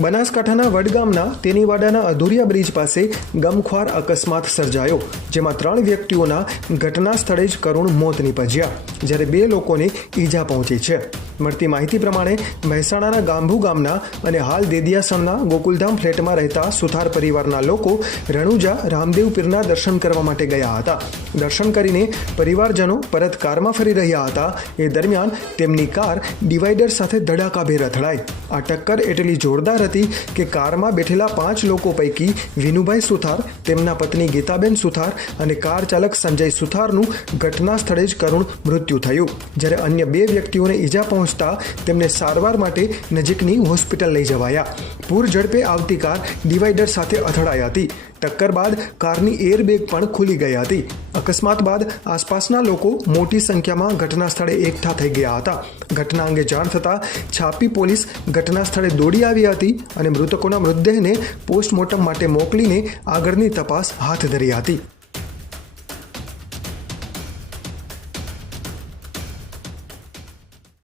બનાસકાંઠાના વડગામના તેનીવાડાના અધુરિયા બ્રિજ પાસે ગમખ્વાર અકસ્માત સર્જાયો, જેમાં ત્રણ વ્યક્તિઓના ઘટના સ્થળે જ કરુણ મોત નીપજ્યા. જ્યારે બે લોકોને ઈજા પહોંચી છે. મળતી માહિતી પ્રમાણે મહેસાણાના ગાંભુ ગામના અને હાલ દેદિયાસણના ગોકુલધામ ફ્લેટમાં રહેતા સુથાર પરિવારના લોકો રણુજા રામદેવ પીરના દર્શન કરવા માટે ગયા હતા. દર્શન કરીને પરિવારજનો પરત કારમાં ફરી રહ્યા હતા. એ દરમિયાન તેમની કાર ડિવાઈડર સાથે ધડાકાભેર અથડાઈ. આ ટક્કર એટલી જોરદાર હતી કે કારમાં બેઠેલા પાંચ લોકો પૈકી વિનુભાઈ સુથાર, તેમના પત્ની ગીતાબેન સુથાર અને કાર ચાલક સંજય સુથારનું ઘટના સ્થળે જ કરુણ મૃત્યુ થયું. જ્યારે અન્ય બે વ્યક્તિઓને ઈજા પહોંચતા તેમને સારવાર માટે નજીકની હોસ્પિટલ લઈ જવાયા. પૂર ઝડપે આવતી કાર ડિવાઈડર સાથે અથડાઈ હતી. ટક્કર બાદ કારની એરબેગ પણ ખુલી ગઈ હતી. અકસ્માત બાદ આસપાસના લોકો મોટી સંખ્યામાં ઘટના સ્થળે એકઠા થઈ ગયા હતા. ઘટના અંગે જાણ થતાં છાપી પોલીસ ઘટના સ્થળે દોડી આવી હતી અને મૃતકોના મૃતદેહને પોસ્ટમોર્ટમ માટે મોકલીને આગળની તપાસ હાથ ધરી હતી.